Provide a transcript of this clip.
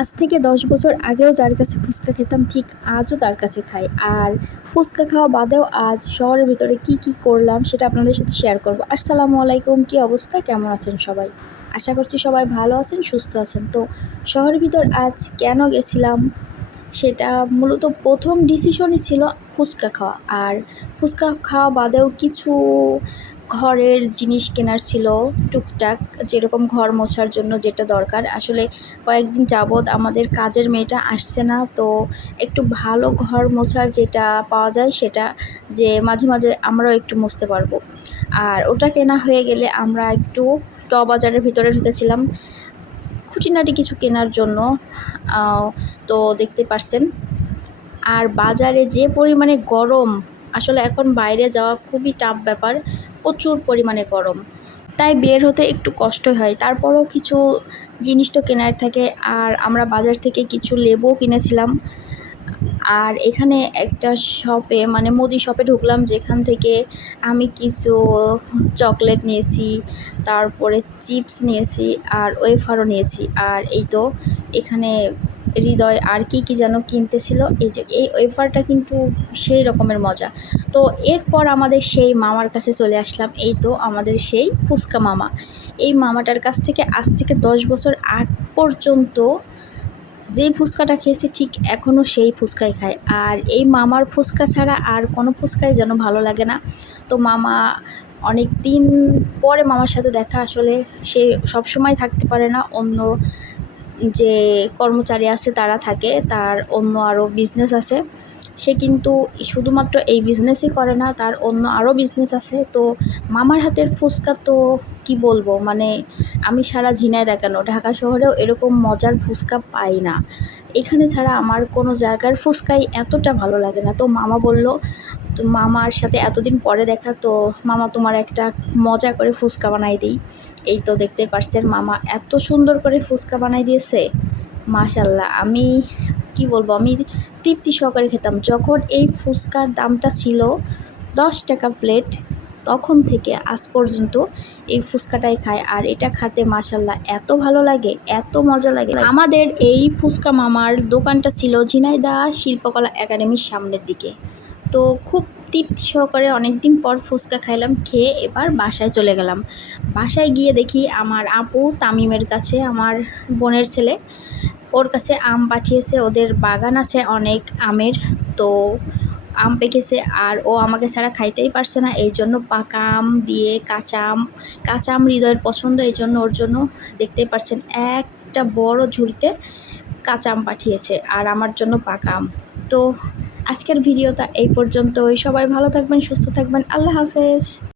আজ থেকে ১০ বছর আগেও যার কাছে ফুচকা খেতাম ঠিক আজও তার কাছে খাই। আর ফুচকা খাওয়া বাদেও আজ শহরের ভিতরে কি করলাম সেটা আপনাদের সাথে শেয়ার করব। আসসালামু আলাইকুম, কী অবস্থা, কেমন আছেন সবাই? আশা করছি সবাই ভালো আছেন, সুস্থ আছেন। তো শহরের ভিতর আজ কেন গেছিলাম সেটা মূলত প্রথম ডিসিশনই ছিল ফুচকা খাওয়া। আর ফুচকা খাওয়া বাদেও কিছু ঘরের জিনিস কেনার ছিল, টুকটাক, যেরকম ঘর মোছার জন্য যেটা দরকার। আসলে কয়েকদিন যাবৎ আমাদের কাজের মেয়েটা আসছে না, তো একটু ভালো ঘর মোছার যেটা পাওয়া যায় সেটা, যে মাঝে মাঝে আমরাও একটু মুছতে পারবো। আর ওটা কেনা হয়ে গেলে আমরা একটু বাজারের ভিতরে ঢুকেছিলাম খুঁটিনাটি কিছু কেনার জন্য। তো দেখতে পারছেন। আর বাজারে যে পরিমাণে গরম, আসলে এখন বাইরে যাওয়া খুবই টাফ ব্যাপার, প্রচুর পরিমাণে গরম, তাই বের হতে একটু কষ্ট হয়। তারপরও কিছু জিনিস তো কেনার থাকে। আর আমরা বাজার থেকে কিছু লেবুও কিনেছিলাম। আর এখানে একটা শপে, মানে মুদি শপে ঢুকলাম, যেখান থেকে আমি কিছু চকলেট নিয়েছি, তারপরে চিপস নিয়েছি, আর ওয়েফারও নিয়েছি। আর এই তো এখানে হৃদয় আর কি যেন কিনতেছিল, এই যে এই ওয়েফারটা কিন্তু সেই রকমের মজা। তো এরপর আমাদের সেই মামার কাছে চলে আসলাম, এই তো আমাদের সেই ফুচকা মামা। এই মামাটার কাছ থেকে আজ থেকে ১০ বছর আগ পর্যন্ত যেই ফুচকাটা খেয়েছি ঠিক এখনও সেই ফুচকাই খাই। আর এই মামার ফুচকা ছাড়া আর কোনো ফুচকাই যেন ভালো লাগে না। তো মামা অনেক দিন পরে মামার সাথে দেখা, আসলে সে সবসময় থাকতে পারে না, অন্য যে কর্মচারী আছে তারা থাকে, তার অন্য আরও বিজনেস আছে। সে কিন্তু শুধুমাত্র এই বিজনেসই করে না, তার অন্য আরও বিজনেস আছে। তো মামার হাতের ফুচকা তো কি বলবো, মানে আমি সারা ঝিনাইদহ কেন, ঢাকা শহরেও এরকম মজার ফুচকা পাই না। এখানে ছাড়া আমার কোনো জায়গার ফুচকাই এতটা ভালো লাগে না। তো মামা বলল, তো মামার সাথে এতদিন পরে দেখা, তো মামা তোমার একটা মজা করে ফুচকা বানাই দিই। এই তো দেখতে পারছেন, মামা এত সুন্দর করে ফুচকা বানাই দিয়েছে, মাশাল্লাহ। আমি কি বলবো, আমি তৃপ্তি সহকারে খেতাম। যখন এই ফুচকার দামটা ছিল 10 টাকা প্লেট, তখন থেকে আজ পর্যন্ত এই ফুচকাটাই খাই। আর এটা খেতে মাশাল্লাহ এত ভালো লাগে, এত মজা লাগে। আমাদের এই ফুচকা মামার দোকানটা ছিল ঝিনাইদহ শিল্পকলা একাডেমির সামনের দিকে। তো খুব তৃপ্তি সহকারে অনেক দিন পর ফুচকা খাইলাম, খেয়ে এবার বাসায় চলে গেলাম। বাসায় গিয়ে দেখি আমার আপু তামিমের কাছে, আমার বোনের ছেলে, ওর কাছে আম পাঠিয়েছে। ওদের বাগান আছে অনেক আমের, তো আম পেকেছে। আর ও আমাকে ছাড়া খাইতেই পারছে না, এই জন্য পাকা আম দিয়ে কাঁচা আম হৃদয়ের পছন্দ, এই জন্য ওর জন্য দেখতেই পারছেন একটা বড় ঝুড়িতে কাঁচা আম পাঠিয়েছে, আর আমার জন্য পাকা আম। তো আজকের ভিডিওটা এই পর্যন্তই। সবাই ভালো থাকবেন, সুস্থ থাকবেন, আল্লাহ হাফেজ।